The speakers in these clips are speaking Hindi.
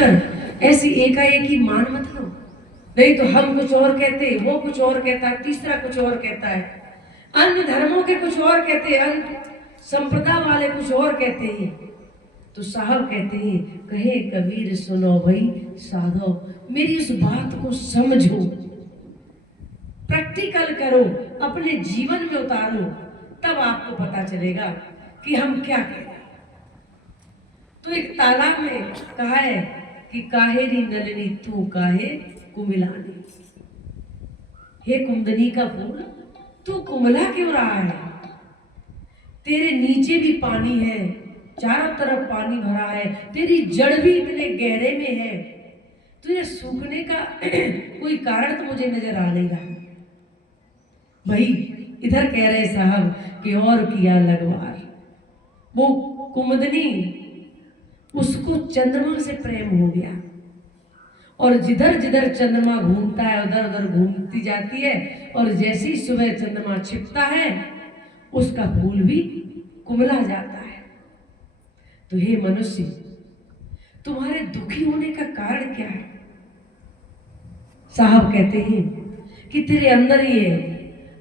सोचकर ऐसी एकाएक ही मान मत लो, नहीं तो हम कुछ और कहते, वो कुछ और कहता है, तीसरा कुछ और कहता है, अन्य धर्मों के कुछ और कहते हैं, अन्य संप्रदा वाले कुछ और कहते हैं। तो साहब कहते हैं, कहे कबीर सुनो भाई साधो, मेरी उस बात को समझो, प्रैक्टिकल करो, अपने जीवन में उतारो, तब आपको पता चलेगा कि हम क्या कह रहे हैं। तो एक तालाब में कहा है कि काहेरी नलिनी तू काहे कुमिलानी, हे कुमुदनी का फूल तू कुमला क्यों रहा है? तेरे नीचे भी पानी है, चारों तरफ पानी भरा है, तेरी जड़ भी इतने गहरे में है, तुझे सूखने का कोई कारण तो मुझे नजर आ नहीं रहा। भाई इधर कह रहे साहब कि और किया लगवार, वो कुमुदनी उसको चंद्रमा से प्रेम हो गया, और जिधर जिधर चंद्रमा घूमता है उधर उधर घूमती जाती है, और जैसे ही सुबह चंद्रमा छिपता है उसका फूल भी कुमला जाता है। तो हे मनुष्य, तुम्हारे दुखी होने का कारण क्या है? साहब कहते हैं कि तेरे अंदर ये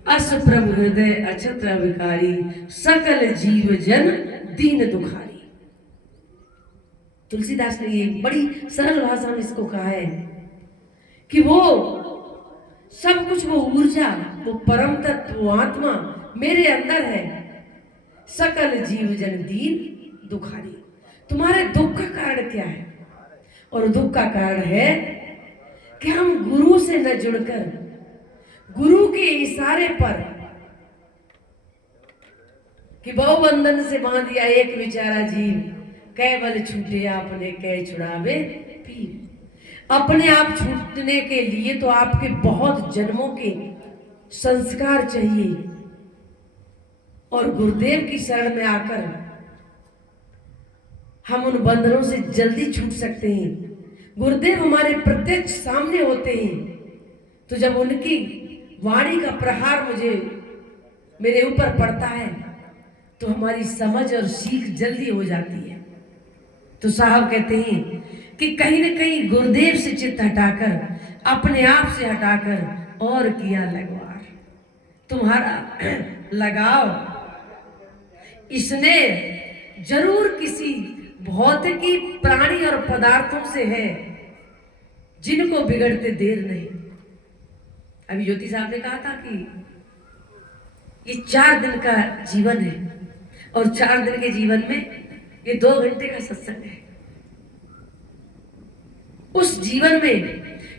अस प्रभु हृदय अछत्र विकारी, सकल जीव जन दीन दुखारी। तुलसीदास ने ये बड़ी सरल भाषा में इसको कहा है कि वो सब कुछ, वो ऊर्जा, वो परम तत्व, वो आत्मा मेरे अंदर है, सकल जीव जन दीन दुखारी। तुम्हारे दुख का कारण क्या है? और दुख का कारण है कि हम गुरु से न जुड़कर, गुरु के इशारे पर, कि बहुबंधन से बांध दिया एक विचारा जीव, कैवल छूटे आपने कै छुड़ावे पीर। अपने आप छूटने के लिए तो आपके बहुत जन्मों के संस्कार चाहिए, और गुरुदेव की शरण में आकर हम उन बंधनों से जल्दी छूट सकते हैं। गुरुदेव हमारे प्रत्यक्ष सामने होते हैं, तो जब उनकी वाणी का प्रहार मेरे ऊपर पड़ता है तो हमारी समझ और सीख जल्दी हो जाती है। तो साहब कहते हैं कि कहीं न कहीं गुरुदेव से चित्त हटाकर, अपने आप से हटाकर और किया लगवार। तुम्हारा लगाव इसने जरूर किसी भौतिकी प्राणी और पदार्थों से है, जिनको बिगड़ते देर नहीं। अभी ज्योति साहब ने कहा था कि ये 4 दिन का जीवन है, और 4 दिन के जीवन में ये 2 घंटे का सत्संग है। उस जीवन में,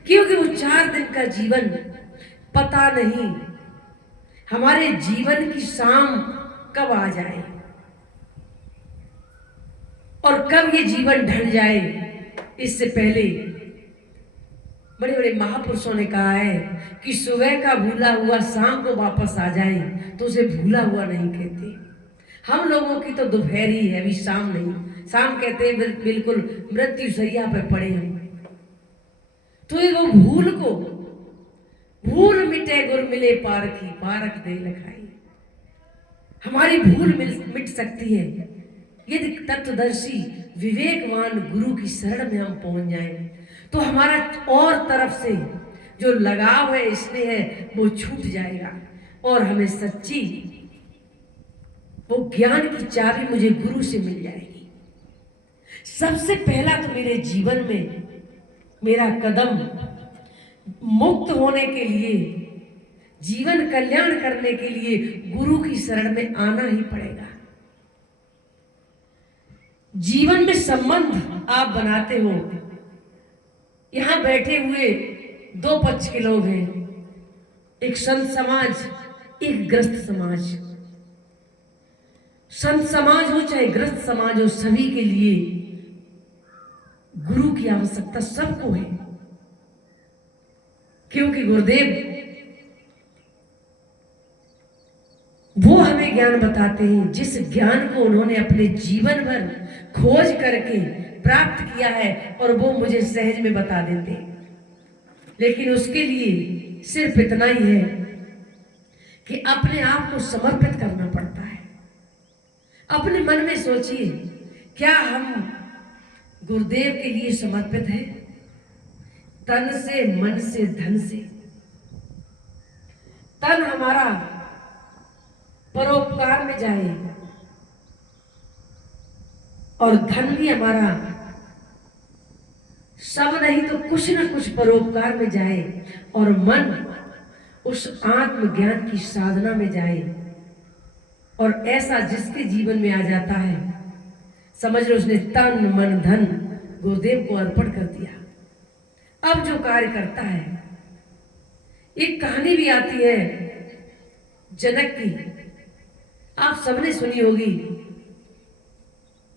क्योंकि वो 4 दिन का जीवन, पता नहीं हमारे जीवन की शाम कब आ जाए और कब ये जीवन ढल जाए। इससे पहले बड़े बड़े महापुरुषों ने कहा है कि सुबह का भूला हुआ शाम को वापस आ जाए तो उसे भूला हुआ नहीं कहते। हम लोगों की तो दोपहरी है, अभी शाम नहीं। शाम कहते हैं बिल्कुल मृत्यु सैया पे पड़े हम। तो ये वो भूल को, भूल मिटे गुर मिले पारखी, पारख दे लखाई। हमारी भूल मिट सकती है यदि तत्वदर्शी विवेकवान गुरु की शरण में हम पहुंच जाएं, तो हमारा और तरफ से जो लगाव है, स्नेह है, वो छूट जाएगा, और हमें सच्ची वो ज्ञान की चाबी मुझे गुरु से मिल जाएगी। सबसे पहला तो मेरे जीवन में मेरा कदम मुक्त होने के लिए, जीवन कल्याण करने के लिए गुरु की शरण में आना ही पड़ेगा। जीवन में संबंध आप बनाते हो। यहां बैठे हुए 2 पक्ष के लोग हैं, एक संत समाज, एक ग्रस्त समाज। संत समाज हो चाहे ग्रस्त समाज हो, सभी के लिए गुरु की आवश्यकता सबको है, क्योंकि गुरुदेव वो हमें ज्ञान बताते हैं, जिस ज्ञान को उन्होंने अपने जीवन भर खोज करके प्राप्त किया है, और वो मुझे सहज में बता देते हैं। लेकिन उसके लिए सिर्फ इतना ही है कि अपने आप को समर्पित करना पड़ता है। अपने मन में सोचिए, क्या हम गुरुदेव के लिए समर्पित है, तन से, मन से, धन से। तन हमारा परोपकार में जाए और धन भी हमारा सब नहीं तो कुछ न कुछ परोपकार में जाए, और मन उस आत्मज्ञान की साधना में जाए। और ऐसा जिसके जीवन में आ जाता है, समझ लो उसने तन मन धन गुरुदेव को अर्पण कर दिया। अब जो कार्य करता है, एक कहानी भी आती है जनक की, आप सबने सुनी होगी।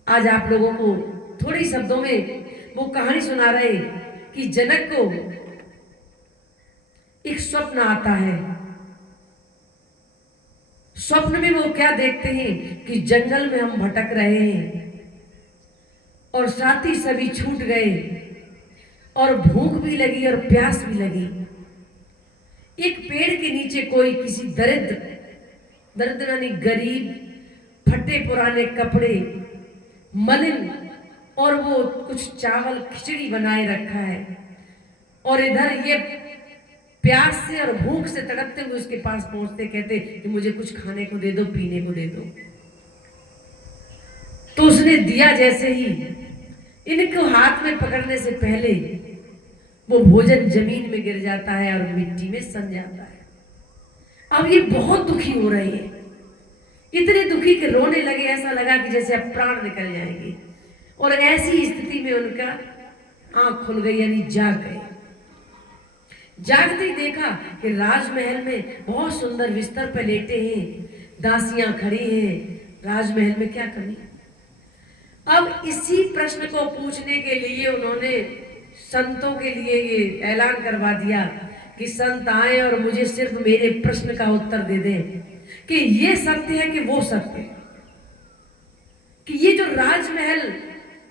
आज आप लोगों को थोड़ी शब्दों में वो कहानी सुना रहे कि जनक को एक स्वप्न आता है। स्वप्न में वो क्या देखते हैं कि जंगल में हम भटक रहे हैं और साथी सभी छूट गए और भूख भी लगी और प्यास भी लगी। एक पेड़ के नीचे कोई किसी दरिद्र यानी गरीब, फटे पुराने कपड़े, मलिन, और वो कुछ चावल खिचड़ी बनाए रखा है, और इधर ये प्यास से और भूख से तड़पते हुए उसके पास पहुंचते, कहते कि मुझे कुछ खाने को दे दो, पीने को दे दो। तो उसने दिया। जैसे ही इनको हाथ में पकड़ने से पहले वो भोजन जमीन में गिर जाता है और मिट्टी में सन जाता है। अब ये बहुत दुखी हो रहे हैं, इतने दुखी के रोने लगे, ऐसा लगा कि जैसे अब प्राण निकल जाएंगे। और ऐसी स्थिति में उनका आंख खुल गई, यानी जाग गए। जागते ही देखा कि राजमहल में बहुत सुंदर बिस्तर पर लेटे हैं, दासियां खड़ी हैं। राजमहल में क्या कमी? अब इसी प्रश्न को पूछने के लिए उन्होंने संतों के लिए ये ऐलान करवा दिया कि संत आए और मुझे सिर्फ मेरे प्रश्न का उत्तर दे दें कि ये सत्य है कि वो सत्य है, कि ये जो राजमहल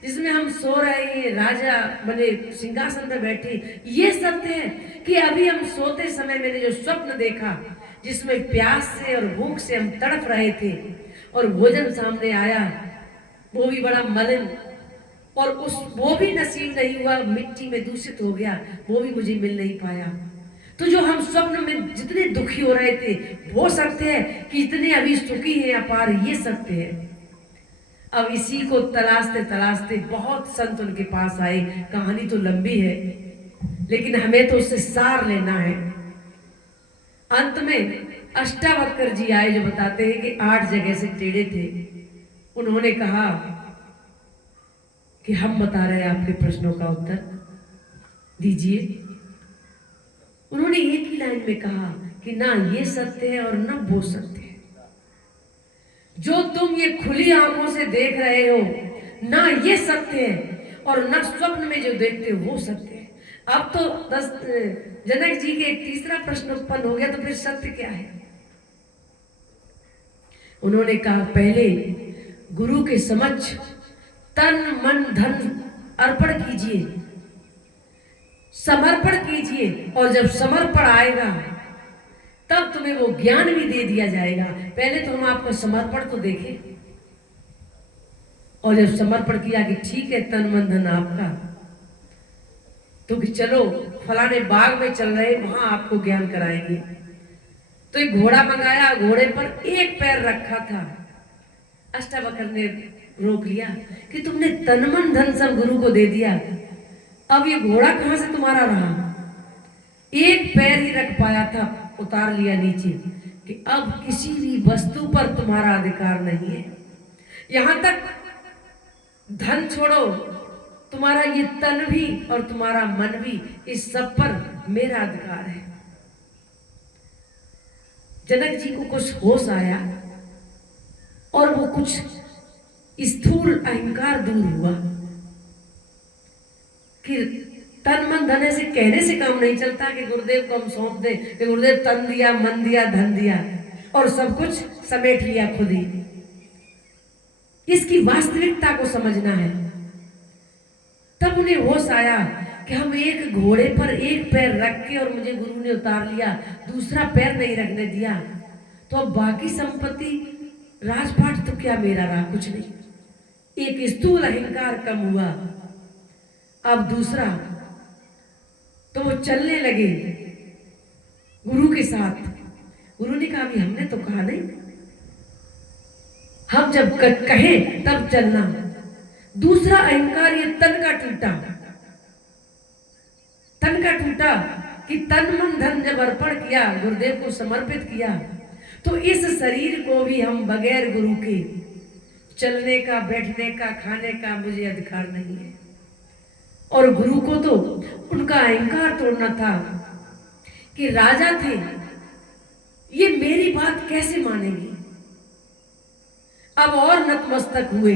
जिसमें हम सो रहे हैं, राजा बने सिंहासन पर बैठे, ये सत्य है कि अभी हम सोते समय मैंने जो स्वप्न देखा जिसमें प्यास से और भूख से हम तड़प रहे थे और भोजन सामने आया, वो भी बड़ा मलिन, और वो भी नसीब नहीं हुआ, मिट्टी में दूषित हो गया, वो भी मुझे मिल नहीं पाया। तो जो हम स्वप्न में जितने दुखी हो रहे थे वो सत्य है कि इतने अभी सुखी हैं अपार, ये सत्य है। अब इसी को तलाशते तलाशते बहुत संत उनके पास आए। कहानी तो लंबी है लेकिन हमें तो उससे सार लेना है। अंत में अष्टावक्र जी आए जो बताते हैं कि 8 जगह से टेढ़े थे। उन्होंने कहा कि हम बता रहे हैं, आपके प्रश्नों का उत्तर दीजिए। उन्होंने एक ही लाइन में कहा कि ना ये सत्य है और ना वो सत्य है। जो तुम ये खुली आंखों से देख रहे हो, ना ये सत्य है और ना स्वप्न में जो देखते हो वो सत्य है। अब तो जनक जी के एक तीसरा प्रश्न उत्पन्न हो गया, तो फिर सत्य क्या है? उन्होंने कहा, पहले गुरु के समक्ष तन मन धन अर्पण कीजिए, समर्पण कीजिए, और जब समर्पण आएगा तब तुम्हें वो ज्ञान भी दे दिया जाएगा। पहले तो हम आपको समर्पण को देखें, और जब समर्पण किया कि ठीक है तन मन धन आपका, तो कि चलो फलाने बाग में चल रहे, वहां आपको ज्ञान कराएंगे। तो एक घोड़ा मंगाया, घोड़े पर एक पैर रखा था। अष्टावक्र ने रोक लिया कि तुमने तन मन धन सब गुरु को दे दिया, अब ये घोड़ा कहां से तुम्हारा रहा? एक पैर ही रख पाया था, उतार लिया नीचे कि अब किसी भी वस्तु पर तुम्हारा अधिकार नहीं है। यहां तक धन छोड़ो, तुम्हारा ये तन भी और तुम्हारा मन भी, इस सब पर मेरा अधिकार है। जनक जी को कुछ होश आया और वो कुछ स्थूल अहंकार दूर हुआ कि तन मन धन से कहने से काम नहीं चलता कि गुरुदेव को हम सौंप दें कि गुरुदेव तन दिया, मन दिया, धन दिया और सब कुछ समेट लिया खुद ही। इसकी वास्तविकता को समझना है। तब उन्हें होश आया कि हम एक घोड़े पर एक पैर रख के, और मुझे गुरु ने उतार लिया, दूसरा पैर नहीं रखने दिया, तो अब बाकी संपत्ति राजपाट तो क्या मेरा रहा? कुछ नहीं। एक स्थूल अहंकार कम हुआ अब दूसरा, तो वो चलने लगे गुरु के साथ। गुरु ने कहा, अभी हमने तो कहा नहीं, हम जब कहें तब चलना। दूसरा अहंकार, ये तन का टूटा कि तन मन धन जब अर्पण किया, गुरुदेव को समर्पित किया, तो इस शरीर को भी हम बगैर गुरु के चलने का, बैठने का, खाने का मुझे अधिकार नहीं है। और गुरु को तो उनका अहंकार तोड़ना था कि राजा थे, ये मेरी बात कैसे मानेंगे। अब और नतमस्तक हुए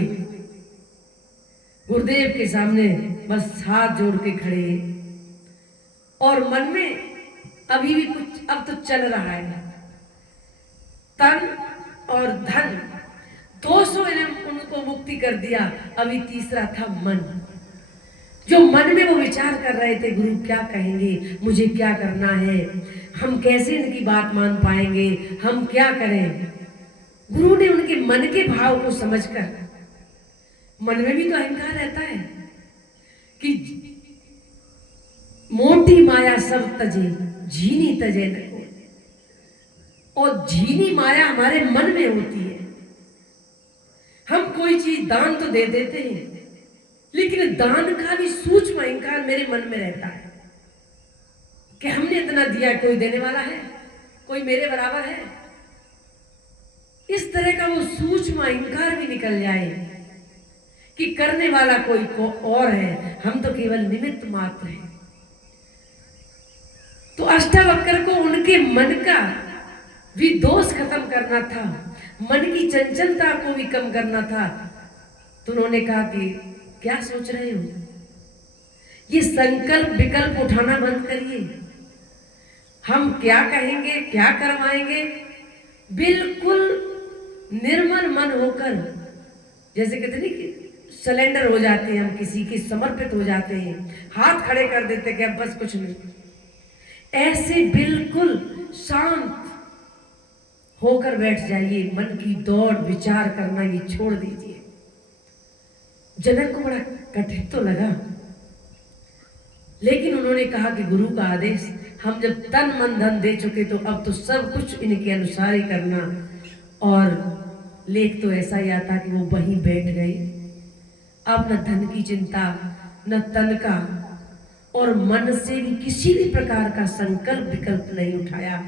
गुरुदेव के सामने, बस हाथ जोड़ के खड़े, और मन में अभी भी कुछ, अब तो चल रहा है। तन और धन 200 ने उनको मुक्ति कर दिया, अभी तीसरा था मन। जो मन में वो विचार कर रहे थे, गुरु क्या कहेंगे, मुझे क्या करना है, हम कैसे इनकी बात मान पाएंगे, हम क्या करें। गुरु ने उनके मन के भाव को समझकर, मन में भी तो अहंकार रहता है कि मोटी माया सब तजे, झीनी तजे न कोई। और झीनी माया हमारे मन में होती है। हम कोई चीज दान तो दे देते हैं, लेकिन दान का भी सूक्ष्म अहंकार मेरे मन में रहता है कि हमने इतना दिया, कोई देने वाला है, कोई मेरे बराबर है। इस तरह का वो सूक्ष्म अहंकार भी निकल जाए कि करने वाला कोई को और है, हम तो केवल निमित्त मात्र हैं। तो अष्टावक्र को उनके मन का भी दोष खत्म करना था, मन की चंचलता को भी कम करना था। तो उन्होंने कहा कि क्या सोच रहे हो, ये संकल्प विकल्प उठाना बंद करिए। हम क्या कहेंगे, क्या करवाएंगे, बिल्कुल निर्मल मन होकर, जैसे कहते नहीं कि सरेंडर हो जाते हैं, हम किसी के समर्पित हो जाते हैं, हाथ खड़े कर देते कि अब बस कुछ नहीं, ऐसे बिल्कुल शांत होकर बैठ जाइए। मन की दौड़ विचार करना ये छोड़ दीजिए। जनक को बड़ा कठिन तो लगा, लेकिन उन्होंने कहा कि गुरु का आदेश, हम जब तन मन धन दे चुके तो अब तो सब कुछ इनके अनुसार ही करना। और लेख तो ऐसा ही आता कि वो वहीं बैठ गए। अब न धन की चिंता, न तन का, और मन से भी किसी भी प्रकार का संकल्प विकल्प नहीं उठाया,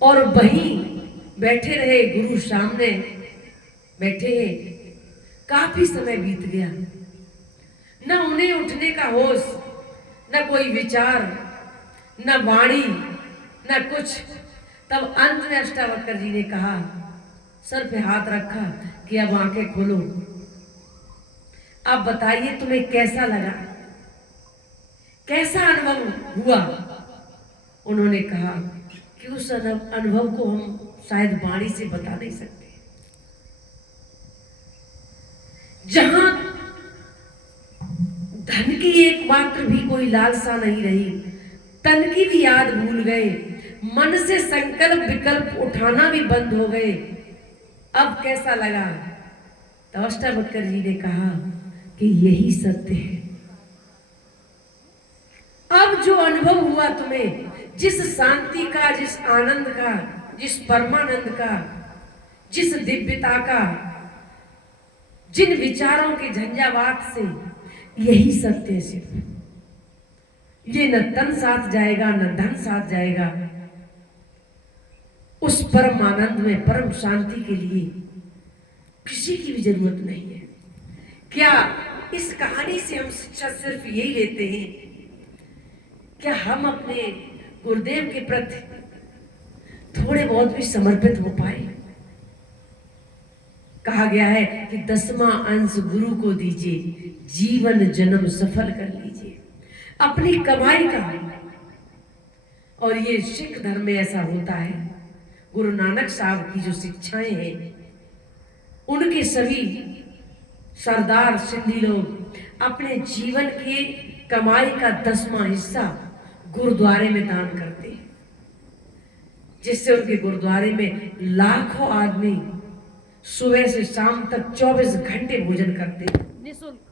और वहीं बैठे रहे। गुरु सामने बैठे हैं, काफी समय बीत गया, न उन्हें उठने का होश, न कोई विचार, न वाणी, न कुछ। तब अंत में अष्टावक्र जी ने कहा, सर पे हाथ रखा कि अब आंखें खोलो, अब बताइए तुम्हें कैसा लगा, कैसा अनुभव हुआ। उन्होंने कहा कि उस अनुभव को हम शायद वाणी से बता नहीं सकते। जहां धन की एकमात्र भी कोई लालसा नहीं रही, तन की भी याद भूल गए, मन से संकल्प विकल्प उठाना भी बंद हो गए, अब कैसा लगा। तो अष्टावक्र जी ने कहा कि यही सत्य है। अब जो अनुभव हुआ तुम्हें, जिस शांति का, जिस आनंद का, जिस परमानंद का, जिस दिव्यता का, जिन विचारों के झंझावात से, यही सत्य है सिर्फ। ये न तन साथ जाएगा, न धन साथ जाएगा। उस परम आनंद में, परम शांति के लिए किसी की भी जरूरत नहीं है। क्या इस कहानी से हम शिक्षा सिर्फ यही लेते हैं, क्या हम अपने गुरुदेव के प्रति थोड़े बहुत भी समर्पित हो पाए। कहा गया है कि 10वां अंश गुरु को दीजिए, जीवन जन्म सफल कर लीजिए अपनी कमाई का। और ये सिख धर्म में ऐसा होता है। गुरु नानक साहब की जो शिक्षाएं हैं, उनके सभी सरदार सिंधी लोग अपने जीवन के कमाई का 10वां हिस्सा गुरुद्वारे में दान करते हैं, जिससे उनके गुरुद्वारे में लाखों आदमी सुबह से शाम तक 24 घंटे भोजन करते हैं निःशुल्क।